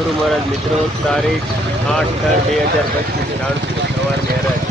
ગુરુ મહારાજ મિત્રો તારીખ આઠ ત્રણ બે હજાર પચીસ રાણપુર સવારની હરાજ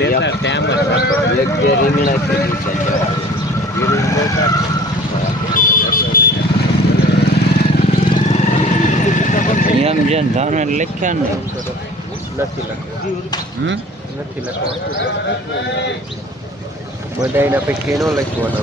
લેતા ટાઈમ હીરું લેતા એમ જેમ ધાન લખ્યા ને નથી હમ. નથી લખવું બધાયના પૈકી ન લખવાનો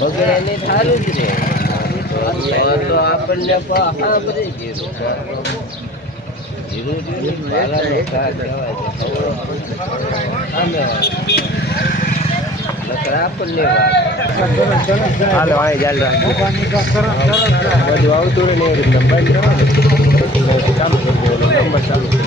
બગડે નહીં સારું જ રહે. તો આપણને હા બધી આપણને વાત હાલો આ આવતું રહે ને એ રીતના બંધ કરવાનું ચાલુ કરી દેવાનું નંબર ચાલુ કરો.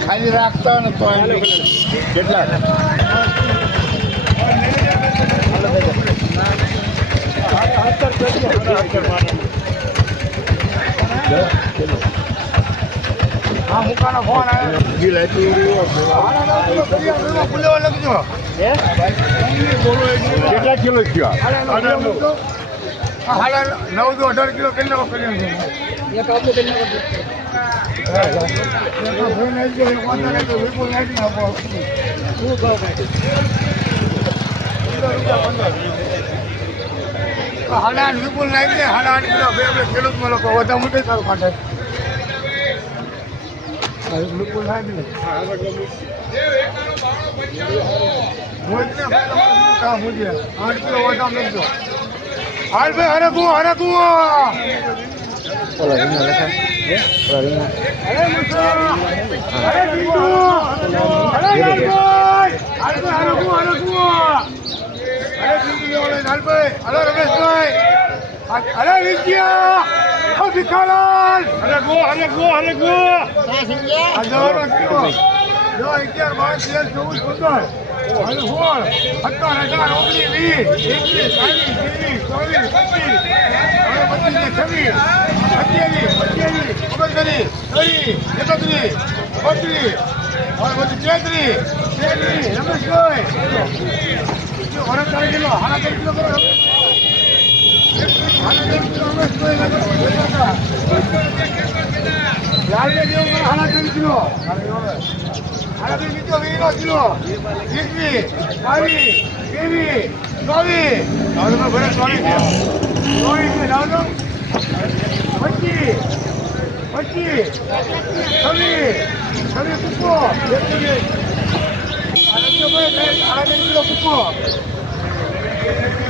ખાલી રાખતા ને તો એમ કેટલા હા મુકાનો ફોન આવ્યો બિલ કેટલા કિલો હાડા નવ તો અઢાર કિલો કેટલા કરી હાડા વિપુલ નાખી હાડા આઠ કિલો બે બે ખેડૂતમાં લોકો વધારે મૂકે તારું કાંઠે વિપુલ નાખી ને. આઠ કિલો લખજો હાલ ભાઈ હરે કુવો હરે કુવો અરે મુસા અરે બીજુ અરે લાલભાઈ અરે હરે કુવો હરે કુવો અરે બીજુ ઓલે લાલભાઈ અરે રમેશભાઈ અરે ઓ ભીખાલાલ અરે ગો અરે ગો અરે ગો. હજારો અગિયાર બાર તેર ચૌદ પંદર. અને સોળ સત્તર અઢાર ઓગણીસ વીસ. એકવીસ બાવીસ ત્રેવીસ ચોવીસ પચીસ. હવે પચીસ છવ્વીસ. સત્યાવીસ અઠ્યાવીસ ઓગણત્રીસ ત્રીસ એકત્રીસ બત્રીસ. હવે બધું તેત્રીસ. તેત્રીસ. રમેશભાઈ કિલો. હાડા કિલો કરો, હાડા ત્રણ કિલો. હાડા ત્રણ કિલો, વીસ કિલો. વીસમી, બાવીસ, ત્રેવીસ, ચોવીસ. લાવજો ભલે ચોવીસ છે. ચોવીસ છે, લાવજો. પચીસ, પચીસ, છવ્વીસ, છવ્વીસ કૂકો. એકવીસ. આનંદભાઈ, સાહેબ, સાડા ત્રણ કિલો કૂકો. અરે કેતન ભૈયાને લીંબુ લખજો યાર કે વજન થાય હાડા સો કિલો લીંબુ. હાડા સો. ભેંસ લેવા જેવું નોળા. ભગવાને વીસ રૂપિયા આ વીસ કિલો. વીસમી, બાવીસ,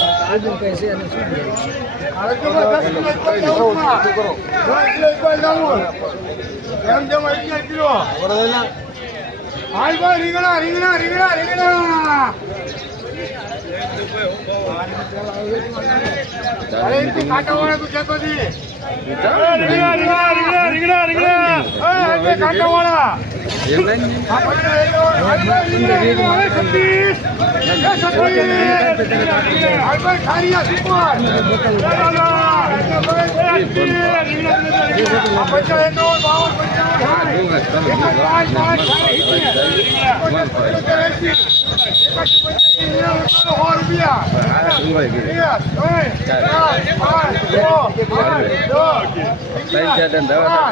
જેમ અગિયાર કિલો. હાલ ભાઈ રીંગણા રીંગણા રીંગણા રીંગણા અરે એમથી કાંટાવાળા તું નથી. રીંગણા રીંગણા રીંગણા રીંગણા રીંગણા એ, એટલે કાંટાવાળા.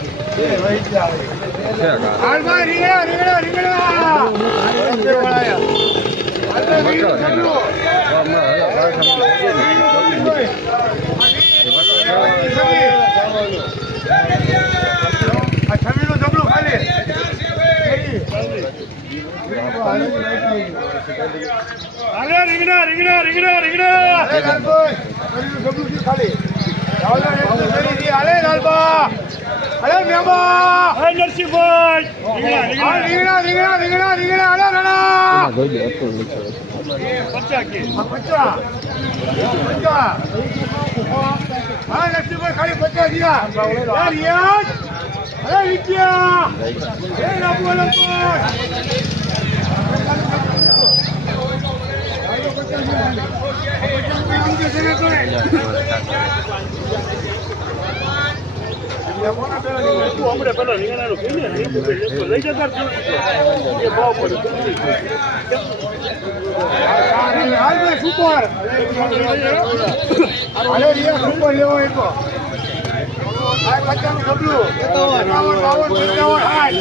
અરે રીંગણા રીંગણા રીંગણા રીંગણા અરે લાલભાઈ, છબીનું ખાલી. હાલે લાલબા અરે મેમા! હે નરસિંહભાઈ! રીંગણા આ રીંગણા. રીંગણા રીંગણા રીંગણા રીંગણા રણા! જોઈ લે, તો નીચે. પચાસ કે. આ પચાસ. પચાસ. હા નરસિંહભાઈ ખાલી પચાસ દિયા યાર યાર અરે વિદ્યા એ લાભો લાભો હમણાં પેલા લઈ જતા એ ભાવ પડે સુપર સુપર લેવો એક આ પચાસનું ડબલું એકાવન બાવન આઠ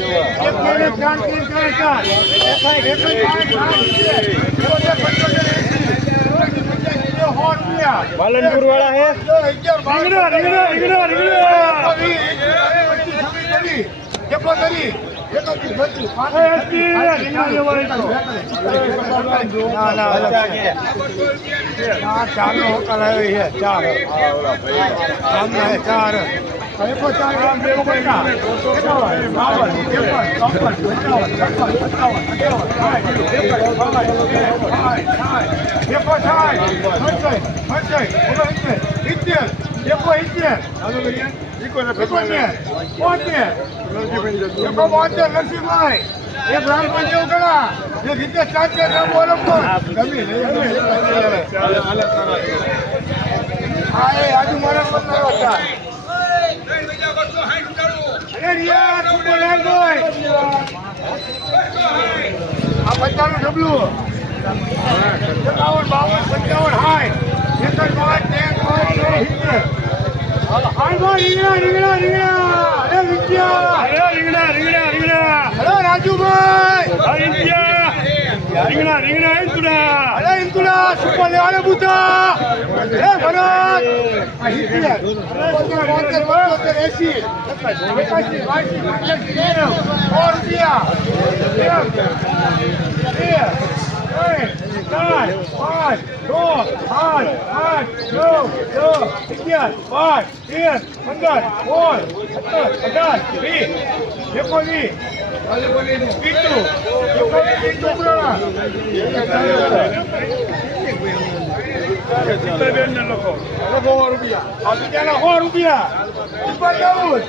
એક બે ને ચાર ત્રણ ચાર એક પંચોતેર, એંસી. એકોતેર, પંચ્યાસી, સો રૂપિયા. પાલનપુર વાળા હે રીંગણા રીંગણા રીંગણા રીંગણા નરસિંહભાઈ એક રામ પંચવ ગણા જે રીતે ચાર ચાર રામ બોલો ગમી હા એ આજુ મારા પત્રનો હતા અરે રિયા તું બોલાલ ભાઈ આ પચાસનું ડબલું એકાવન બાવન પંચાવન સાઠ એકસઠ પાંચ તેર પાંચ છ સિત્તેર હાલ ભાઈ રીંગણા રીંગણા રીંગણા અરે વિદ્યા અરે રીંગણા રીંગણા રીંગણા અરે રાજુભાઈ રીંગણા રીંગણા રીંગણા રીંગણા ઇન્દુડા અરે ઇન્દુલા સુપર લેવાને બુતા એ ભરત એસી રૂપિયા ચાર પાંચ છ સાત આઠ નવ દસ અગિયાર બાર તેર પંદર સોળ સત્તર અઢાર વીસ એકોવીસ બીજું એકોવીસ બીજું ચિત્તરબેન ને લોકો સો રૂપિયા. આ બીજાના સો રૂપિયા. ઉપર જવું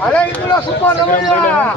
અરે ઇન્દુલા સુપર નવૈયા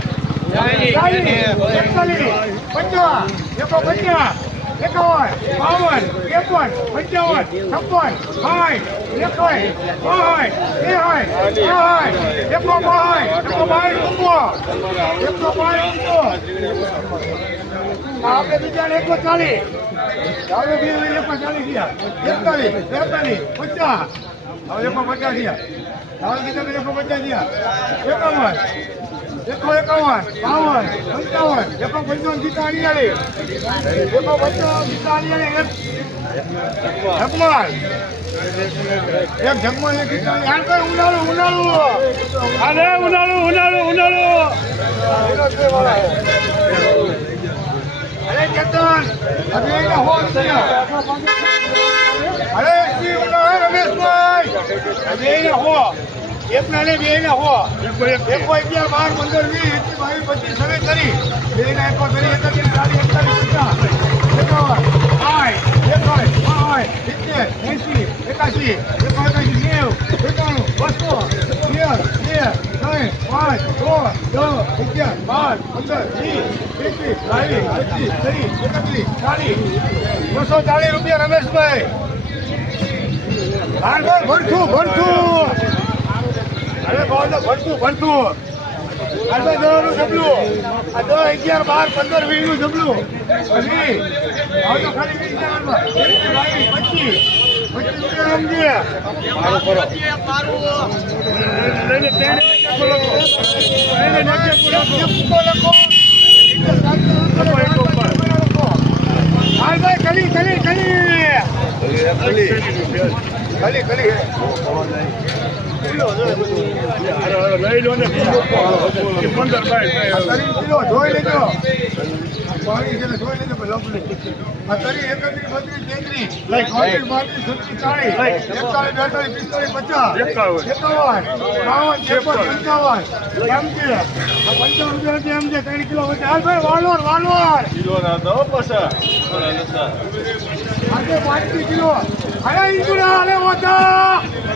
થયો અરે રિયાજ અરે મસરા દેવા ડાલ્યા ભાઈ સુપર આયા બીજું શું પાંચ એકાવન બાવન ત્રેપન પંચાવન છપ્પન સાઠ એકાવન બાવન ત્રેસઠ સાઠ એકસો બાવન એકસો બાવીસ રૂપો એકસો બાવીસ રૂપો આપણે બીજા એકસો ચાલીસ હવે બીજા એકસો ચાલીસ થયા એકતાલીસ બેતાલીસ પચાસ હવે એકસો પચાસ ગયા હવે બીજા એકસો પચાસ ગયા એકાવન એકસો એકાવન, બાવન, પંચાવન. એકસો પંચાવન ગીતા અણિયાળી એકસો પંચાવન ગીતા અણિયાળી એક જગમાલ. એક જગમાલ ને ગીતા યાર કઈ ઉનાળું ઉનાળું. અરે ઉનાળુ ઉનાળુ ઉનાળુ. અરે કેતન અભી એને હોલ છે. અરે રમેશભાઈ. અભી એને હો. એક ના બે ને હો. એક અગિયાર બાર, પંદર, વીસ બાવીસ, પચીસ, છવ્વીસ કરી બે ના એકો કરી એકત્રીસ ચાલીસ, એકતાલીસ, પચાસ. એકાવન આઠ એકાવન આઠ સિત્તેર એંસી એકાસી એકો એકાસી નેવું, એકાણું, બસો, તેર, બે, ત્રણ, પાંચ, છ, દસ, અગિયાર, બાર, પંદર, વીસ એકવીસ બાવીસ, પચીસ, ત્રીસ, એકત્રીસ, ચાલીસ. બસો ચાલીસ રૂપિયા રમેશભાઈ. ભાઈ ભરતું ભરતું અરે ભાવ તો ભરતું ભરતું અરે દવાનું જબલું. આ દસ અગિયાર બાર પંદર વીસનું જબલું. પછી ભાવ તો ખાલી વીસ બાવીસ પચીસ. લઈને તેને લઈ છે ત્રેપન પંચાવન એમ છે પંચાવન રૂપિયા એમ છે ત્રણ કિલો વચ્ચે હાલ ભાઈ વાલોર વાલોર કિલો ના દો પછી આજે વાતા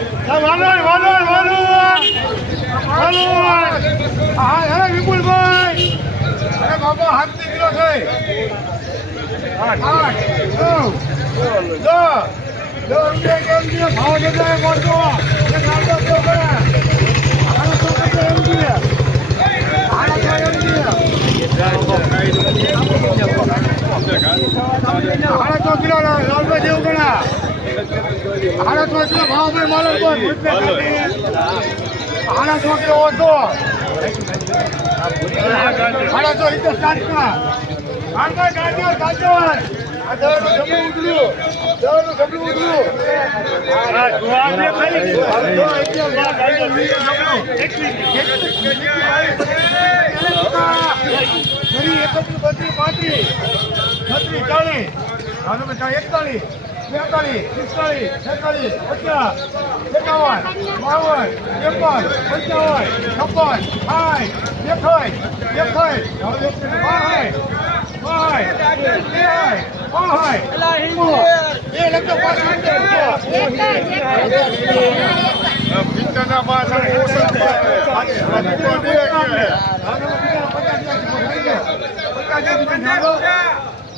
વિપુલભાઈ! અરે બાબા સાતની કિલો થઈ આઠ નવ દસ દસ રૂપિયા કેમ છે ભાવ જગ્યાએ મળતો એક આટલો તો કરે. આનો તો કઈ એમ છે આનો તો એમ છે આનો તો કિલો લાલભાઈ જેવું ગણા આનો છોકરો કિલો ભાવ ભાઈ માલો પર આનો તો ઓછો. આનો છો રીતે સાત કા આનો ગાજર ગાજર આ દવાનું જમણું ઉતર્યું. દવાનું જમણું ઉતર્યું. આ જુવાર ને ખાલી જો અહીંયા ફરી એકત્રીસ, બત્રીસ, પાંત્રીસ, છત્રીસ, ચાલીસ, એકતાલીસ, બેતાલીસ, પિસ્તાલીસ, છેતાલીસ, પચાસ, એકાવન, બાવન, ત્રેપન, પંચાવન, છપ્પન, સાઠ, એકસઠ, એકસઠ, બાસઠ, બાસઠ,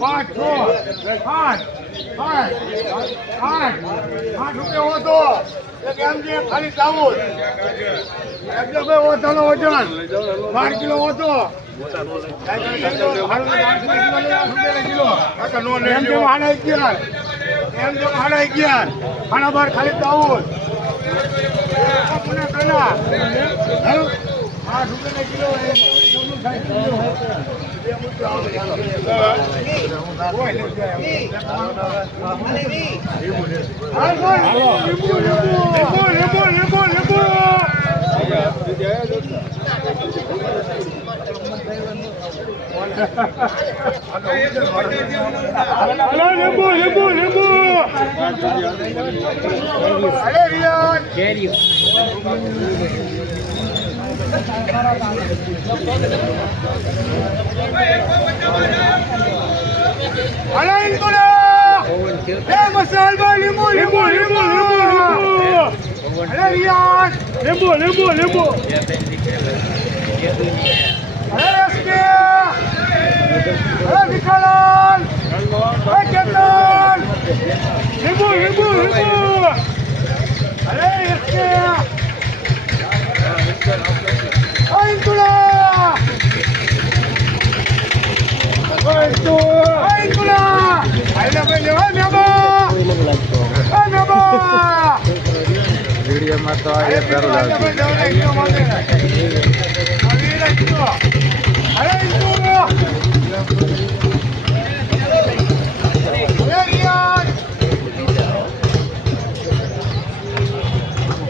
પાંચ છ આઠ આઠ આઠ રૂપિયા હોતો ખાલી દાઉદ એટલે ભાઈ ઓછાનો વજન બાર કિલો હોતો હાડા અગિયાર એમ જેમ હાડા અગિયાર હાડા બાર ખાલી દાઉદ. કિલો. લીંબુ લીંબુ લીંબુ અરે લીંબુ લીંબુ લીંબુ અરે રસ્કે અરે વિઠ્ઠલાલ અરે કેતન લીંબુ લીંબુ લીંબુ વિડીયોમાં તો આ એક દારૂ લાગે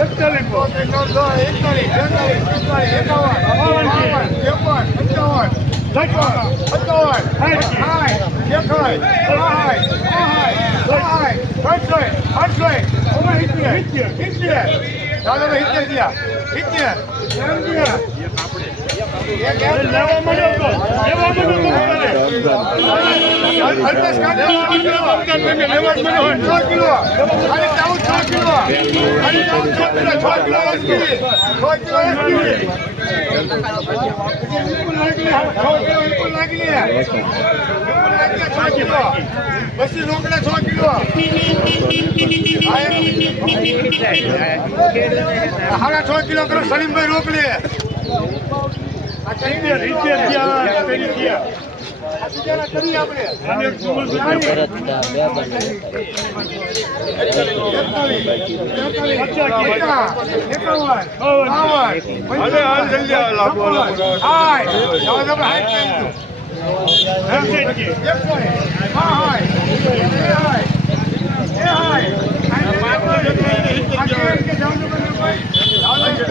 અરે મેબા લીંબુ લીંબુ પછી રોકડા છ કિલો હાડા છ કિલો કરો સલીમભાઈ રોકડે આ રીતેર રીતેર ગયા પેલી ગયા હોય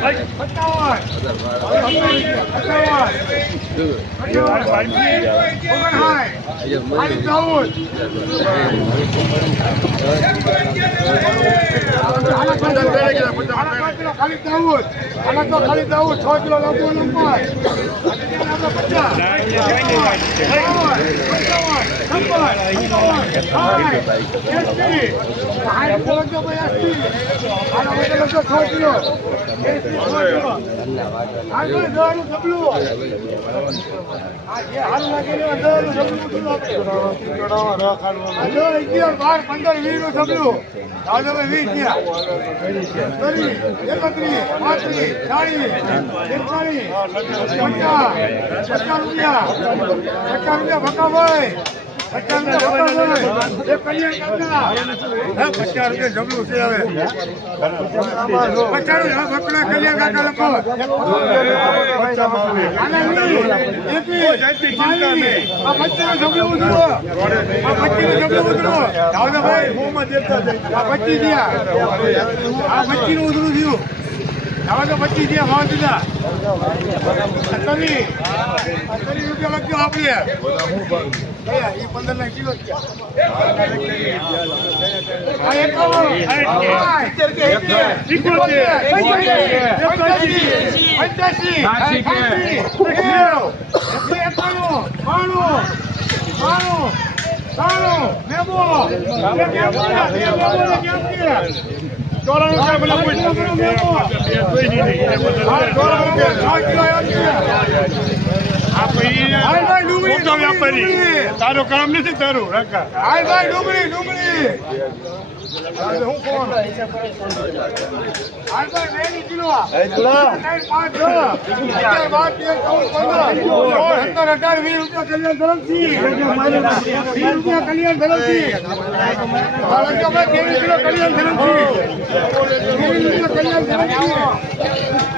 પાંચ કિલો, ખાલી ચૌદ, છ કિલો બાર પંદર વીસનું સબલું તમે વીસ થયા ત્રીસ એકત્રીસ પાંત્રીસ ચાળીસ એકતાલીસ પચાસ પચાસ રૂપિયા પચાસ રૂપિયા ભકાભાઈ પચાસ રૂપિયા. જમલું છે હવે પચાસ ભકડા કલ્યાણ કાકા લખો પચીસ જમલું ઉતરો પચીસ જમલું ઉતરો દાઉદાભાઈ મોંમાં દેતા જાય પચીસ થયા આ પચીસનું થયું તો પચીસ થયા ભાવ દીધા નેવું, બે નેવું, બે નેવું ને કેમ કે? ચોરાણું મોટો ડુંગળી. તારું કામ નથી તારું રકા હાલ ભાઈ ડુંગળી ડુંગળી હું કોણ હાલ ભાઈ કિલો અઢાર, વીસ રૂપિયા કલ્યાણ ધરમથી. વીસ રૂપિયા કલ્યાણ ધરમથી. ત્રેવીસ કિલો કલ્યાણ ધરમથી. ત્રેવીસ રૂપિયા કલ્યાણ ધરમથી.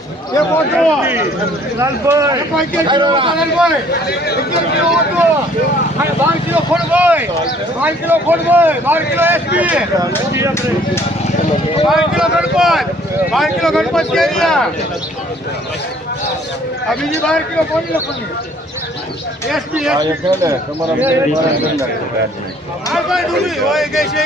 બે માગે લાલભાઈ. બાર કિલો ખોડભાઈ. બાર કિલો ખોડભાઈ. બાર કિલો એસપી. બાર કિલો ગણપત. બાર કિલો ગણપત કેરિયા. આ બીજી બાર કિલો કોની લખવાની? SP SP. આ ભાઈ હોય ગઈ છે.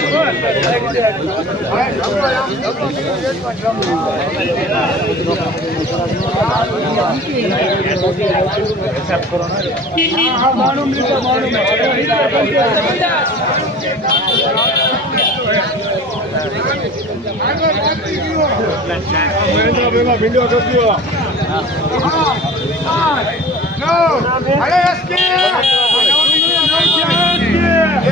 اها مانو ميتو مانو Yeah.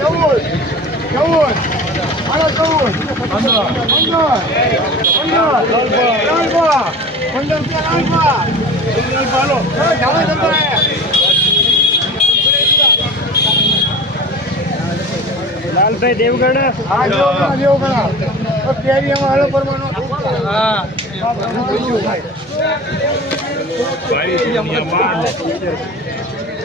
ચૌદ ચૌદ પંદર પંદર પંદર પંદર. લાલભાઈ દેવગઢ હા. દેવગણા તો કેરીયામાં હાલો પરમાનો હા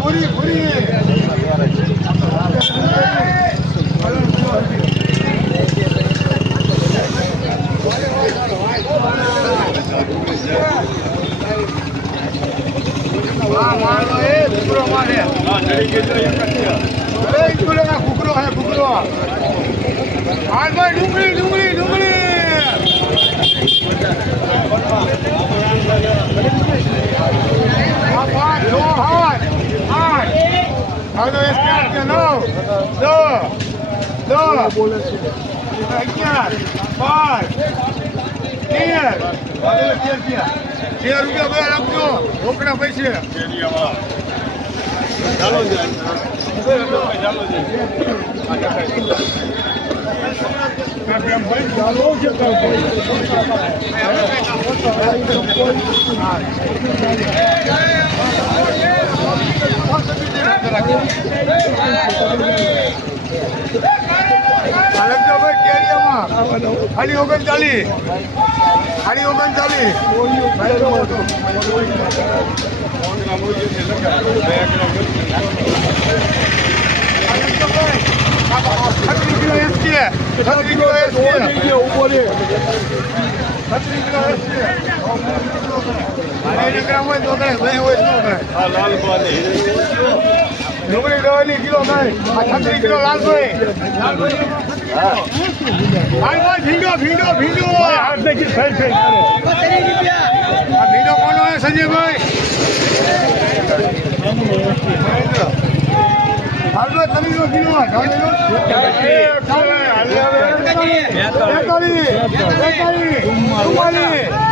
પૂરી પૂરી વાહ મારો એ કુકરો મારે અરે કુકરો ના કુકરો હે કુકરો હાલ ભાઈ ડુંગળી ડુંગળી ડુંગળી આ પાંચ છ સાત આઠ હવે એક ચાર કે નવ દસ દસ અગિયાર બાર તેર હવે તેર થયા તેર રૂપિયા બધા રાખજો રોકડા પૈસે હાલત ભાઈ કેરિયામાં ખાલી ઓગણચાલીસ ખાલી ઓગણચાલીસ છત્રીસ કિલો એસટી છત્રીસ કિલો એસટી છત્રીસ કિલો એસટી અને ગ્રામ હોય તો કાંઈ હોય તો ડુંગળી દવાની કિલો કાંઈ આ છત્રીસ કિલો લાલભાઈ. લાલભાઈ ભીંડો ભીંડો ભીંડો. આ ભીંડો કોનો હે સંજયભાઈ? હાલમાં તરીનો કિલો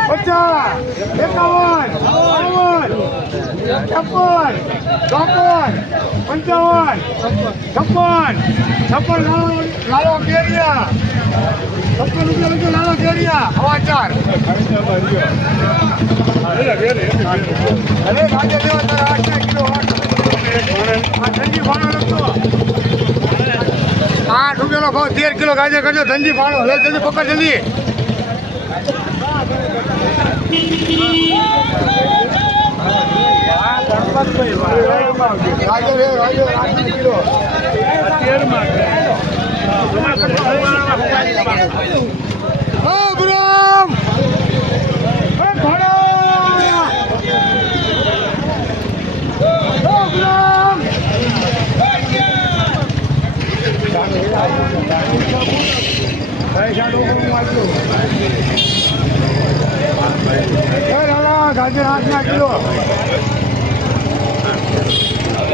પચાસ એકાવન બાવન છપ્પન ચોપન પંચાવન, છપ્પન છપ્પન લાલો લાલો કેરિયા. છપ્પન રૂપિયા લખો લાલો કેરિયા. હવા ચાર. અરે ગાજે દેવા તારા આઠ કિલો આઠ ધનજી ફાળો લખતો આઠ રૂપિયાનો ભાવ તેર કિલો ગાજર કરજો. ધનજી ફાળો. લે જલ્દી પકડ જલ્દી ગાજર હાથ ના આઠ